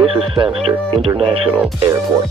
This is Sandster International Airport.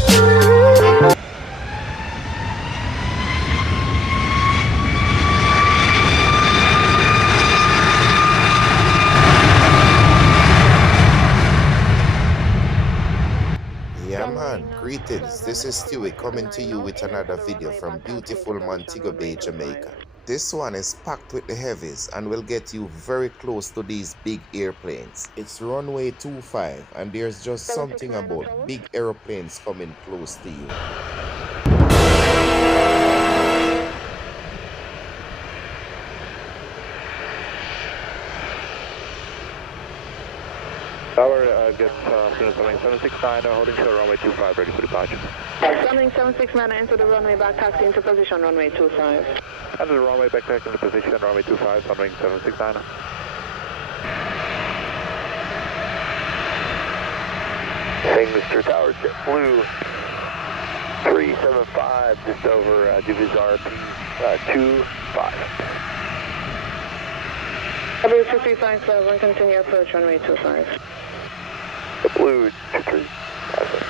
Yeah man, greetings. This is Stewie coming to you with another video from beautiful Montego Bay, Jamaica. This one is packed with the heavies and will get you very close to these big airplanes. It's runway 25 and there's just something about big airplanes coming close to you. Tower, get Sunwing 769, holding short runway 25, ready for departure. Sunwing 769, enter the runway back taxi into position, runway 25. Enter the runway back taxi into position, runway 25, Sunwing 769. Mr. Tower, JetBlue 375, just over Divis RP 25. W2357, continue approach, runway 25. Blue 2357.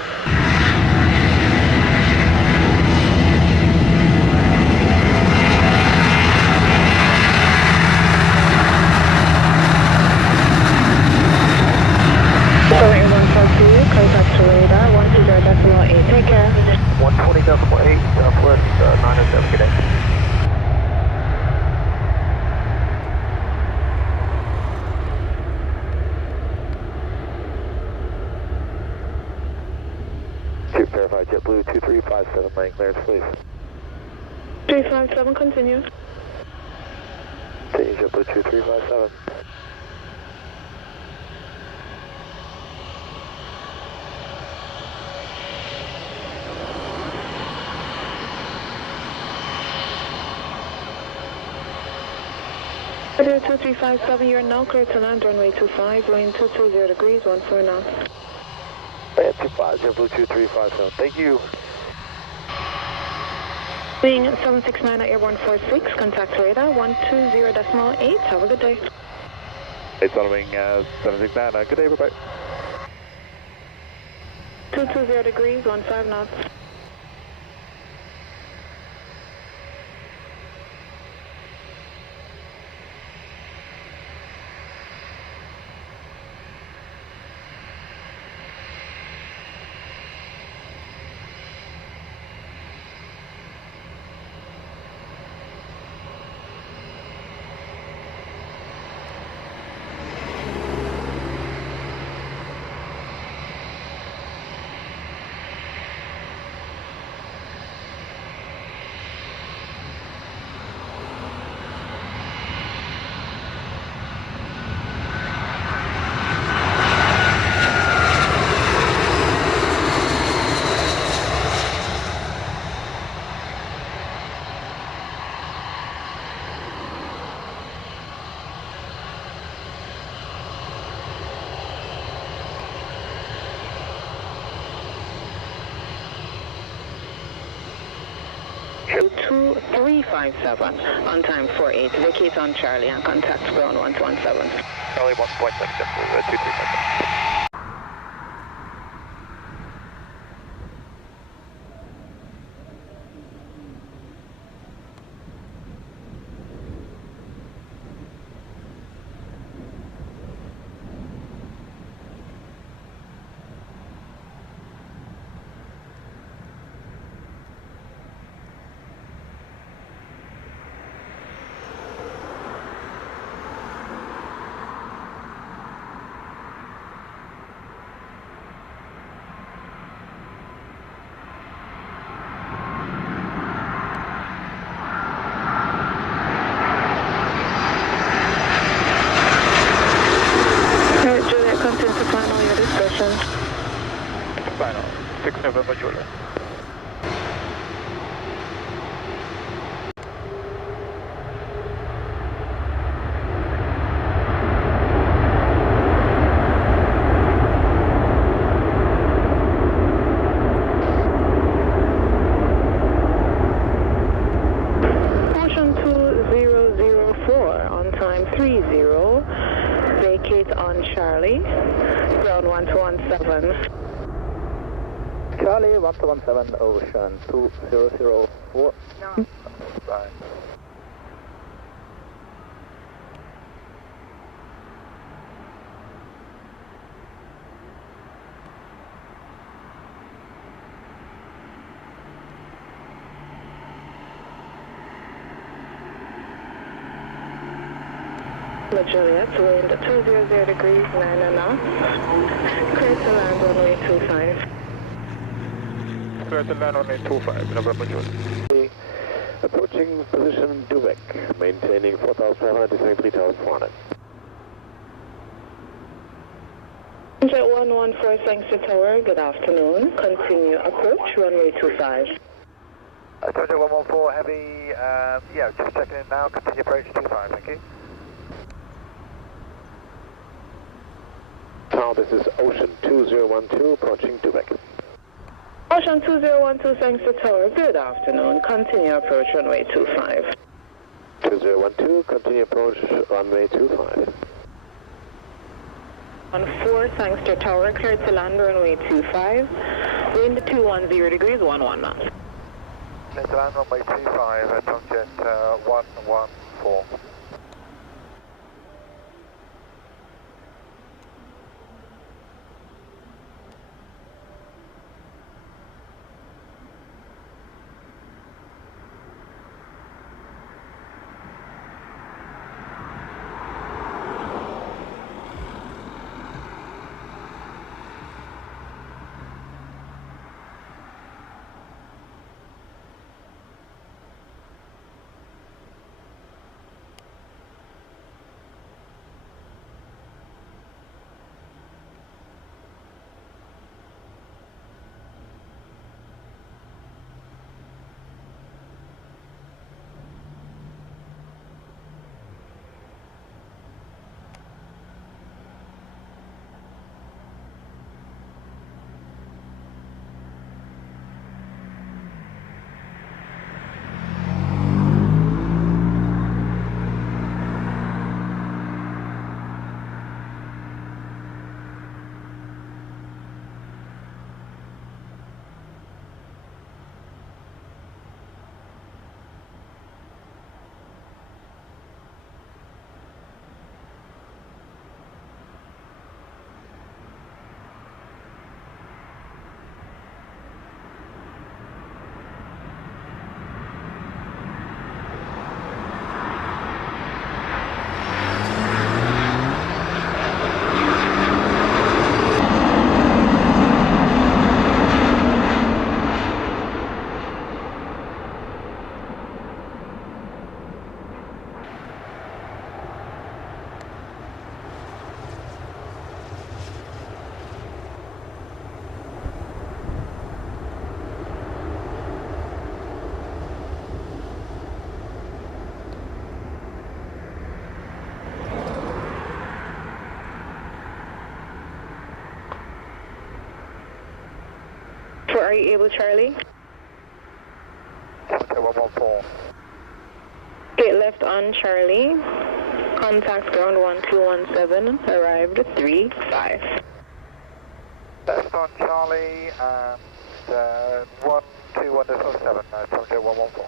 Sunwing 142, contact to radar 120.8, take care. 120.8, Southwest 907, good day. Verify JetBlue 2357, landing clearance, please. 357, continue. Continue JetBlue 2357. Radar 2357, you're now clear to land, runway 25, wind 220 degrees, 14 knots. Land 25, JetBlue 2357, thank you. Wing 769 at Airborne 46, contact radar 120.8, have a good day. Hey, Sunwing 769, good day, bye-bye. 220 degrees, 15 knots. Sure. 2357, on time 48, vacate on Charlie and contact ground 117. Charlie 1.7, JetBlue 2357. Final, 6 November, Julia. Portion 2004, on time 30, vacate on Charlie, ground 117. Ocean. Charlie 1217 Ocean 2004. No. Bye. Juliet, wind 200 degrees, 9 knots. Clear to land runway 25. Clear to land runway 25, November Juliet. Approaching position Dubek, maintaining 4,500, descending 3,400. Jet 114 Frankfurt Tower, good afternoon. Continue approach runway 25. Jet 114 heavy, yeah, just checking in now, continue approach 25, thank you. This is Ocean 2012 approaching Dubek. Ocean 2012 Frankfurt Tower, good afternoon. Continue approach runway 25. 2012, continue approach runway 25. On 4 Frankfurt Tower, clear to land runway 25. Wind 210 degrees, 11 knots. Clear to land runway 25 at Jet 114. Are you able, Charlie? Jet 114. Gate left on Charlie. Contact ground 1217, arrived 3-5. Left on Charlie and 121.7, Jet 114.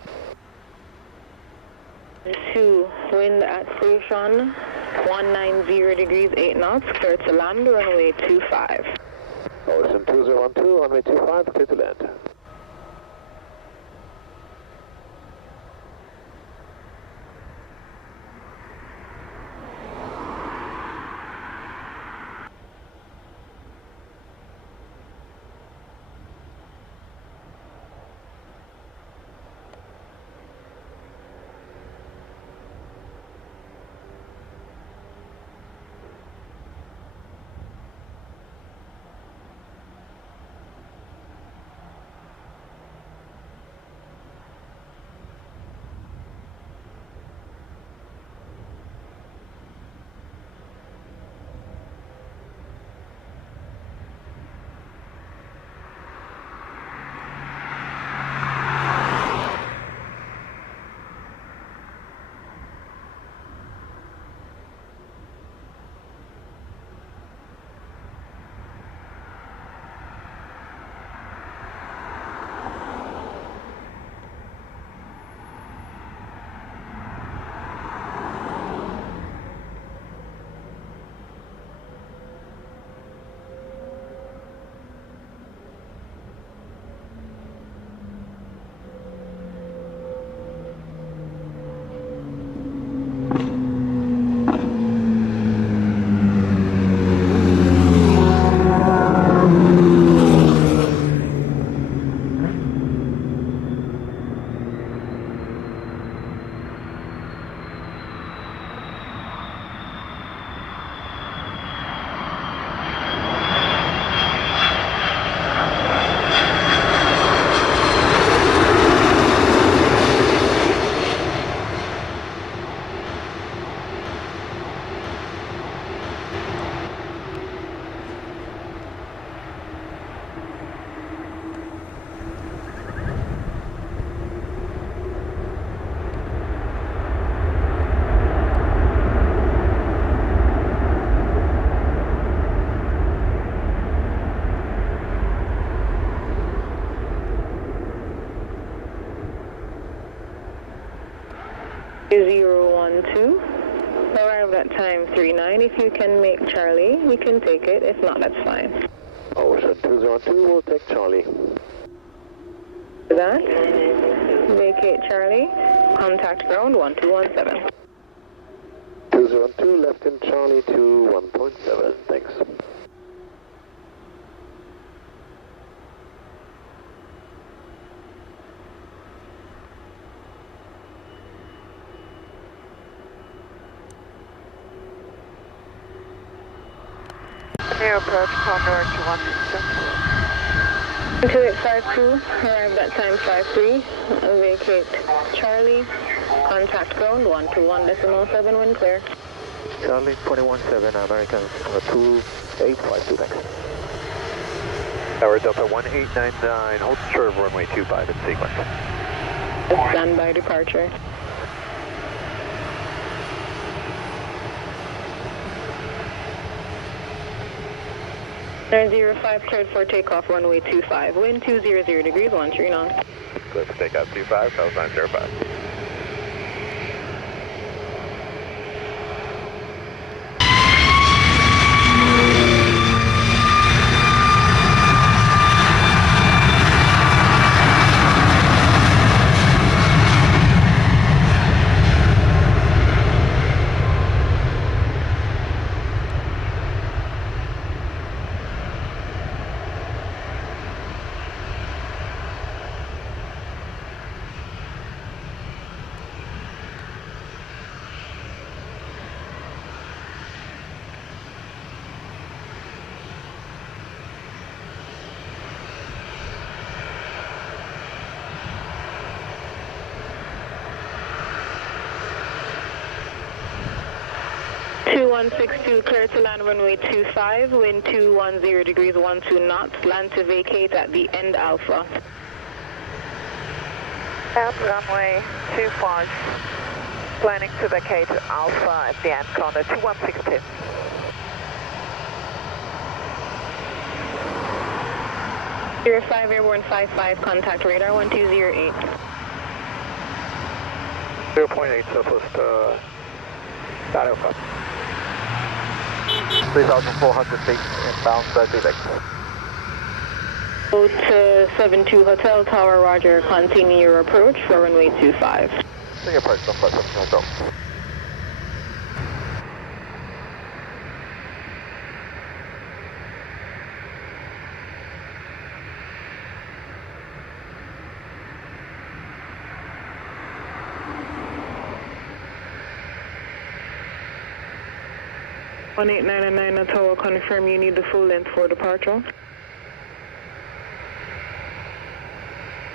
2, wind at station 190 degrees, 8 knots, clear to land, runway 25. Ocean 2012, runway 25, clear to land. 012. Arrived at time 39. If you can make Charlie, we can take it. If not, that's fine. Ocean 202 will take Charlie. That. Vacate Charlie. Contact ground 1217. 202 left in Charlie to 1.7. Thanks. Near approach Condor to 162. 2852, arrived at time 53, vacate Charlie, contact ground 121.7, wind clear. Charlie 21-7, American 2852, thanks. Tower Delta 1899, hold short of runway 25 in sequence. Stand by departure. Air 05 cleared for takeoff, runway 25, wind 200 degrees, 13 knots. Clear for takeoff 25, call sign 05. Clear to land runway 25, wind 210 degrees, 12 knots, land to vacate at the end Alpha. Out runway 25, planning to vacate Alpha at the end Condor to 162. Zero 5 airborne 55, contact radar 1208. 0.8 Southwest, Alpha. 3,400 feet inbound, direct. Go to 72 Hotel Tower, roger, continue your approach for runway 25. See approach on 572 Hotel. One 1899 Ottawa, confirm you need the full length for departure.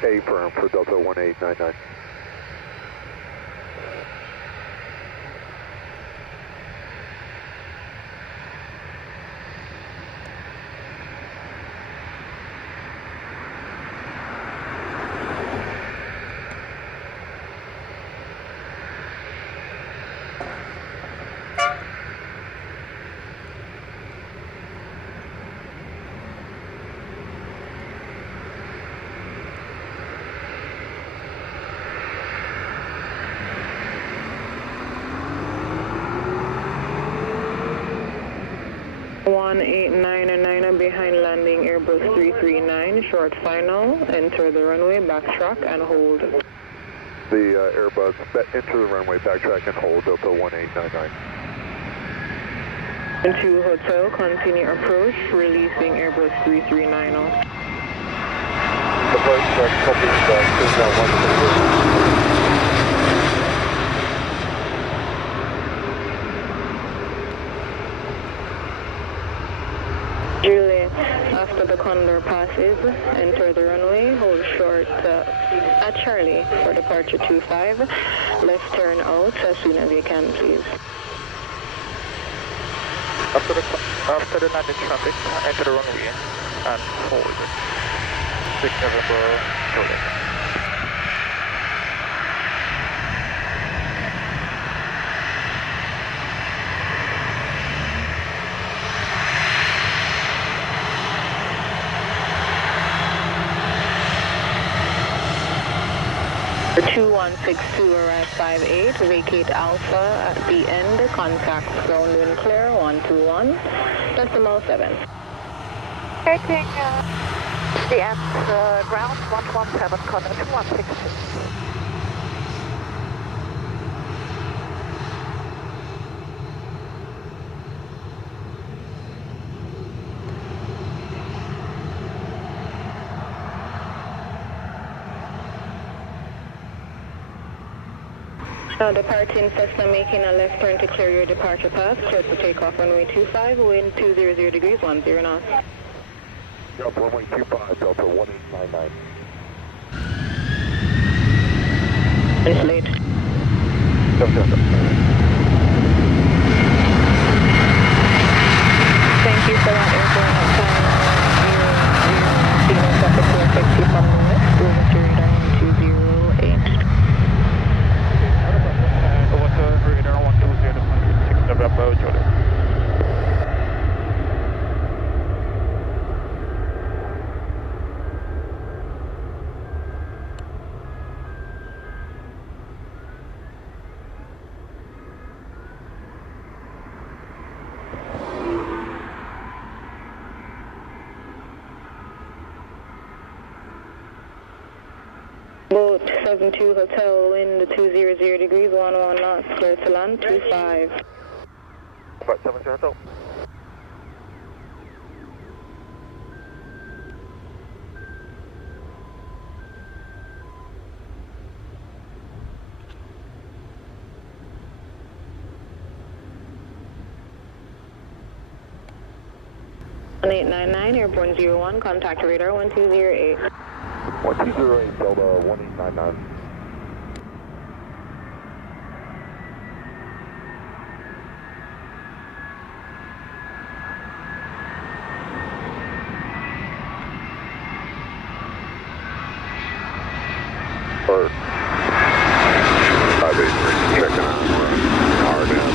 A firm for Delta 1899. One 1899 behind landing Airbus 339, short final, enter the runway, backtrack and hold. The Airbus, enter the runway, backtrack and hold, Delta 1899. Into Hotel, continue approach, releasing Airbus 339. Approach, copy, cruise down 162. Juliet, after the Condor passes, enter the runway, hold short at Charlie for departure 25, left turn out as soon as you can, please. After the landing traffic, enter the runway and hold. 6 November, Juliet. 2162 arrive 58, vacate Alpha at the end, contact ground wind clear 121, decimal 7. Taking the end, ground 117, Condor 2162. Now departing Cessna, making a left turn to clear your departure path, clear to take off runway 25, wind 200 degrees, 10 knots. Delta runway 25, Delta 1899. It's late. Delta. Thank you for that airborne time. Signal traffic to affect you from the west, over to radar 1208. Over to radar 120, 6 November, Jordan. Boat 72 Hotel, wind 200 degrees, 11 knots, clear to land 25. About 72 Hotel. On 899, airborne 01, contact radar 1208. 1208, Delta 1899. Or 583, checking out hard into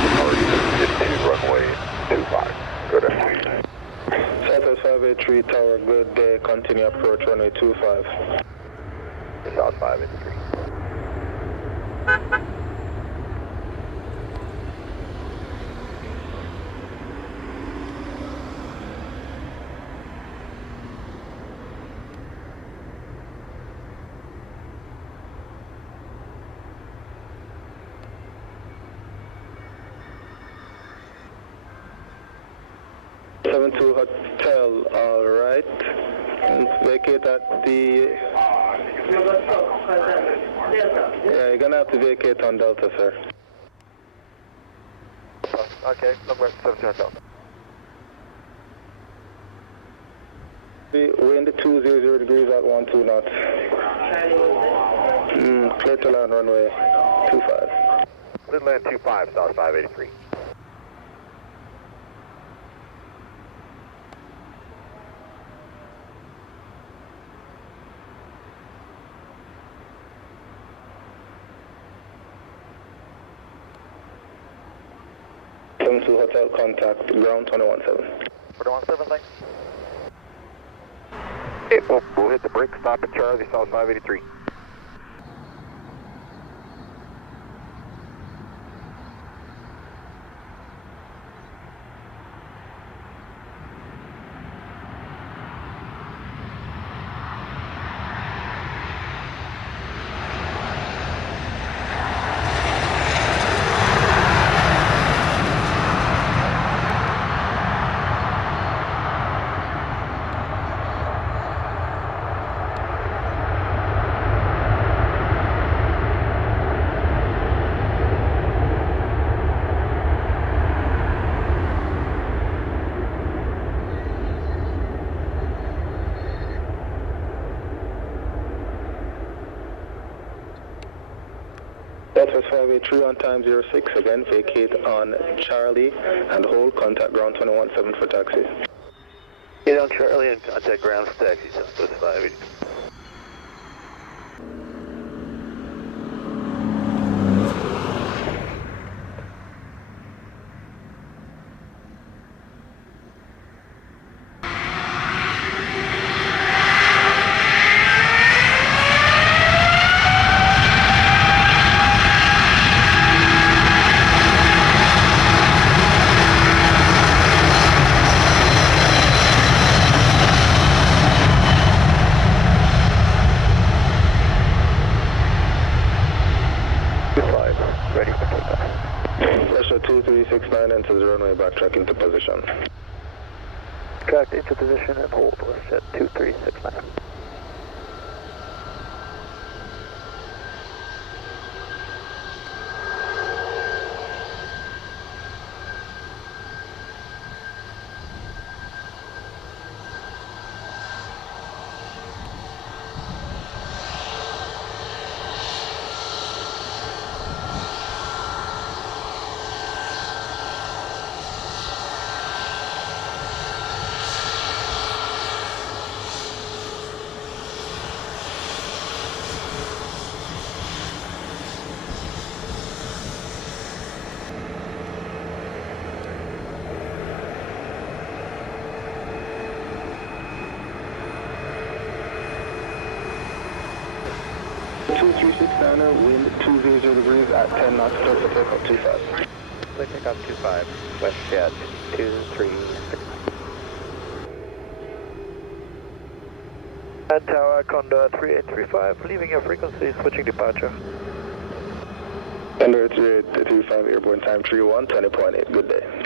runway 25. Good afternoon. Southwest 583 Tower, good day. Continue approach runway 25. South 583. Hotel, all right. Vacate at the... Yeah, you're gonna have to vacate on Delta, sir. Okay, number 72 Hotel. Wind 200 degrees at 12 knots. Clear to land runway 25. Clear land 25, South 583. To hotel contact ground 217. 217, thanks. Okay, we'll hit the brake, stop at Charlie, South 583. Southwest 583 on time 06, again vacate on Charlie and hold, contact ground 217 for taxi. Get on Charlie and contact ground for taxi, Southwest 583. position. Tracked into position and hold WestJet 2369. Wind 200 degrees at 10 knots, clear for takeoff 25. Clear takeoff 25, WestJet 2369. Tower, Condor 3835, leaving your frequency, switching departure. Condor 3835, airborne time 31, 20.8, good day.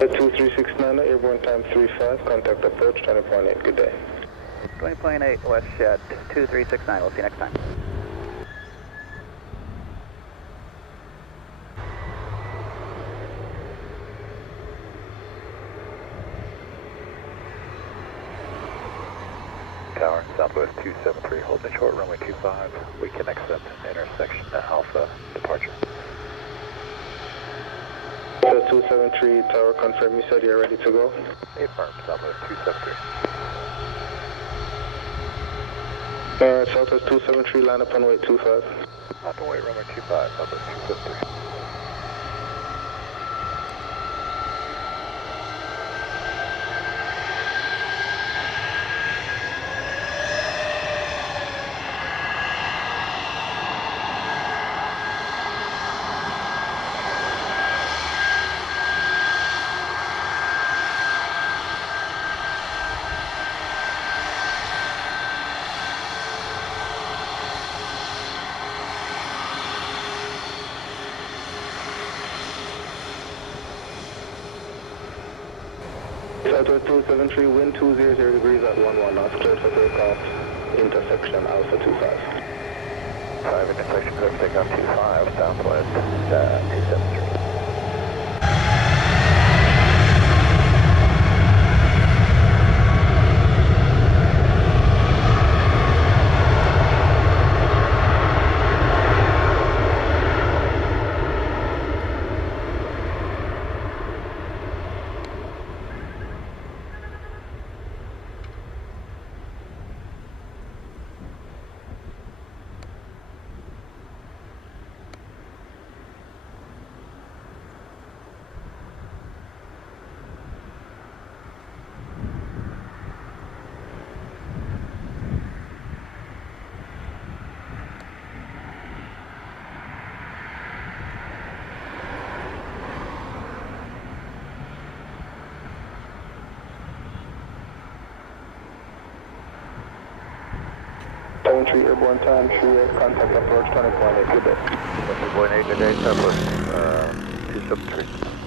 At 2369, airborne time 35, contact approach 20.8, good day. 20.8, WestJet 2369, we'll see you next time. Tower, Southwest 273, holding short runway 25, we can accept intersection Alpha departure. 273, tower, confirm you said you're ready to go? Affirm, Southwest 273. Southwest 273, line up on way 25. Up on way runway 25, Southwest 273. Southwest 273, wind 200 degrees at 11 knots, cleared for takeoff, intersection Alpha 25. 5 intersection, clear for takeoff 25, Southwest 273. Airborne time, 38, contact approach 20.8, good day. 20.8, good day, Southwest 273.